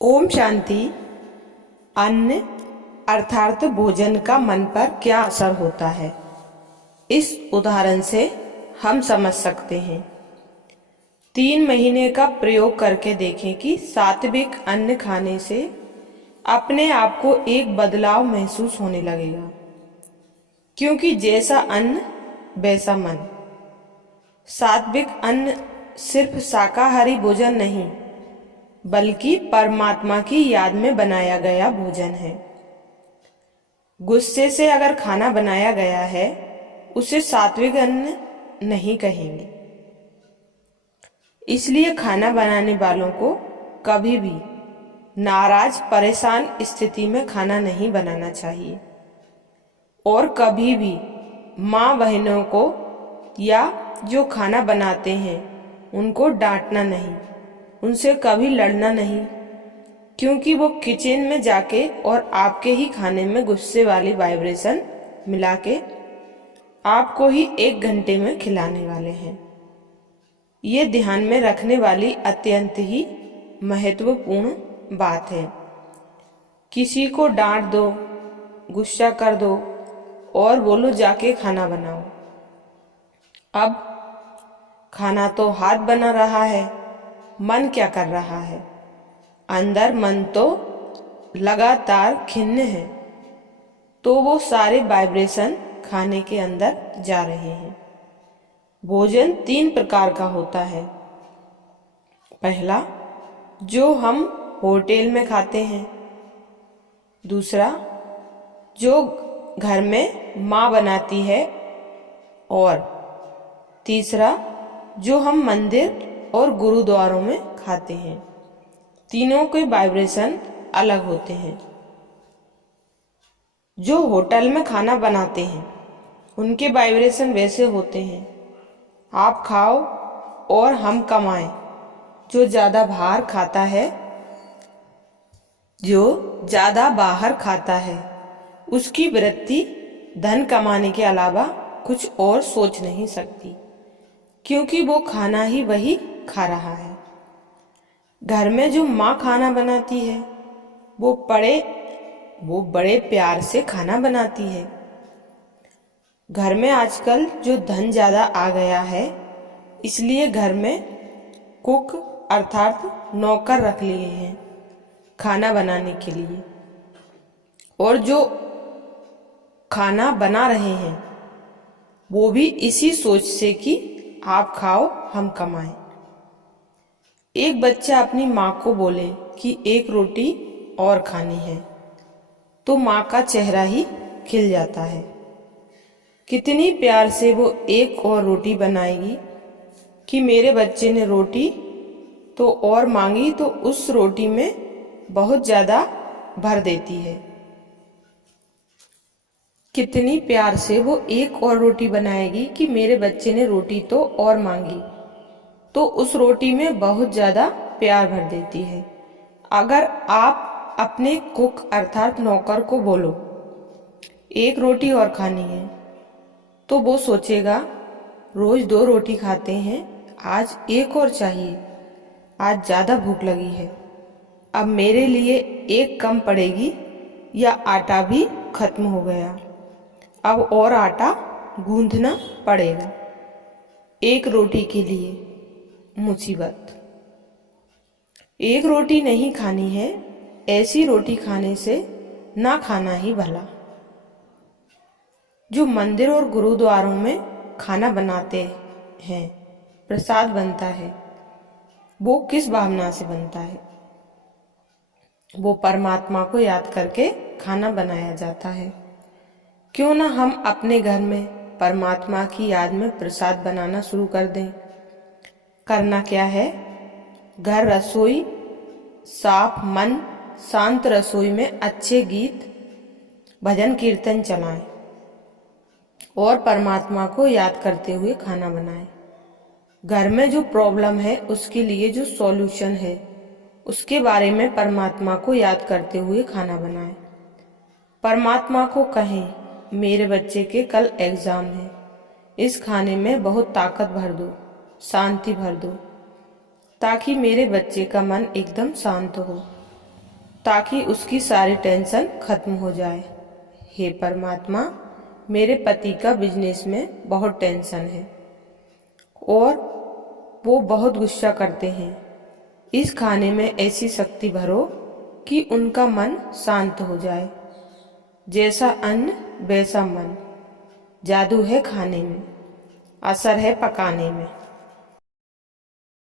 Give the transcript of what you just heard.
ओम शांति। अन्न अर्थात भोजन का मन पर क्या असर होता है, इस उदाहरण से हम समझ सकते हैं। 3 महीने का प्रयोग करके देखें कि सात्विक अन्न खाने से अपने आप को एक बदलाव महसूस होने लगेगा, क्योंकि जैसा अन्न वैसा मन। सात्विक अन्न सिर्फ शाकाहारी भोजन नहीं, बल्कि परमात्मा की याद में बनाया गया भोजन है। गुस्से से अगर खाना बनाया गया है, उसे सात्विक अन्न नहीं कहेंगे। इसलिए खाना बनाने वालों को कभी भी नाराज, परेशान स्थिति में खाना नहीं बनाना चाहिए, और कभी भी माँ बहनों को या जो खाना बनाते हैं उनको डांटना नहीं, उनसे कभी लड़ना नहीं, क्योंकि वो किचन में जाके और आपके ही खाने में गुस्से वाली वाइब्रेशन मिला के आपको ही 1 घंटे में खिलाने वाले हैं। ये ध्यान में रखने वाली अत्यंत ही महत्वपूर्ण बात है। किसी को डांट दो, गुस्सा कर दो और बोलो जाके खाना बनाओ। अब खाना तो हाथ बना रहा है, मन क्या कर रहा है? अंदर मन तो लगातार खिन्न है, तो वो सारे वाइब्रेशन खाने के अंदर जा रहे हैं। भोजन 3 प्रकार का होता है। पहला, जो हम होटल में खाते हैं। दूसरा, जो घर में माँ बनाती है। और तीसरा, जो हम मंदिर और गुरुद्वारों में खाते हैं। तीनों के वाइब्रेशन अलग होते हैं। जो होटल में खाना बनाते हैं उनके वाइब्रेशन वैसे होते हैं, आप खाओ और हम कमाएं। जो ज़्यादा बाहर खाता है उसकी वृत्ति धन कमाने के अलावा कुछ और सोच नहीं सकती, क्योंकि वो खाना ही वही खा रहा है। घर में जो माँ खाना बनाती है वो बड़े प्यार से खाना बनाती है। घर में आजकल जो धन ज़्यादा आ गया है, इसलिए घर में कुक अर्थात नौकर रख लिए हैं खाना बनाने के लिए, और जो खाना बना रहे हैं वो भी इसी सोच से कि आप खाओ हम कमाएं। एक बच्चा अपनी माँ को बोले कि 1 रोटी और खानी है, तो माँ का चेहरा ही खिल जाता है। कितनी प्यार से वो 1 और रोटी बनाएगी कि मेरे बच्चे ने रोटी तो और मांगी, तो उस रोटी में बहुत ज़्यादा भर देती है। कितनी प्यार से वो 1 और रोटी बनाएगी कि मेरे बच्चे ने रोटी तो और मांगी, तो उस रोटी में बहुत ज़्यादा प्यार भर देती है। अगर आप अपने कुक अर्थात नौकर को बोलो 1 रोटी और खानी है, तो वो सोचेगा रोज 2 रोटी खाते हैं, आज 1 और चाहिए, आज ज़्यादा भूख लगी है, अब मेरे लिए 1 कम पड़ेगी, या आटा भी खत्म हो गया, अब और आटा गूंथना पड़ेगा 1 रोटी के लिए। मुसीबत। 1 रोटी नहीं खानी है, ऐसी रोटी खाने से ना खाना ही भला। जो मंदिर और गुरुद्वारों में खाना बनाते हैं, प्रसाद बनता है, वो किस भावना से बनता है? वो परमात्मा को याद करके खाना बनाया जाता है। क्यों ना हम अपने घर में परमात्मा की याद में प्रसाद बनाना शुरू कर दें। करना क्या है? घर रसोई साफ, मन शांत, रसोई में अच्छे गीत, भजन कीर्तन चलाएं और परमात्मा को याद करते हुए खाना बनाएं। घर में जो प्रॉब्लम है उसके लिए जो सॉल्यूशन है उसके बारे में परमात्मा को याद करते हुए खाना बनाएं। परमात्मा को कहें मेरे बच्चे के कल एग्जाम है, इस खाने में बहुत ताकत भर दो, शांति भर दो, ताकि मेरे बच्चे का मन एकदम शांत हो। ताकि उसकी सारी टेंशन खत्म हो जाए। हे परमात्मा, मेरे पति का बिजनेस में बहुत टेंशन है और वो बहुत गुस्सा करते हैं। इस खाने में ऐसी शक्ति भरो कि उनका मन शांत हो जाए। जैसा अन्न वैसा मन। जादू है खाने में, असर है पकाने में।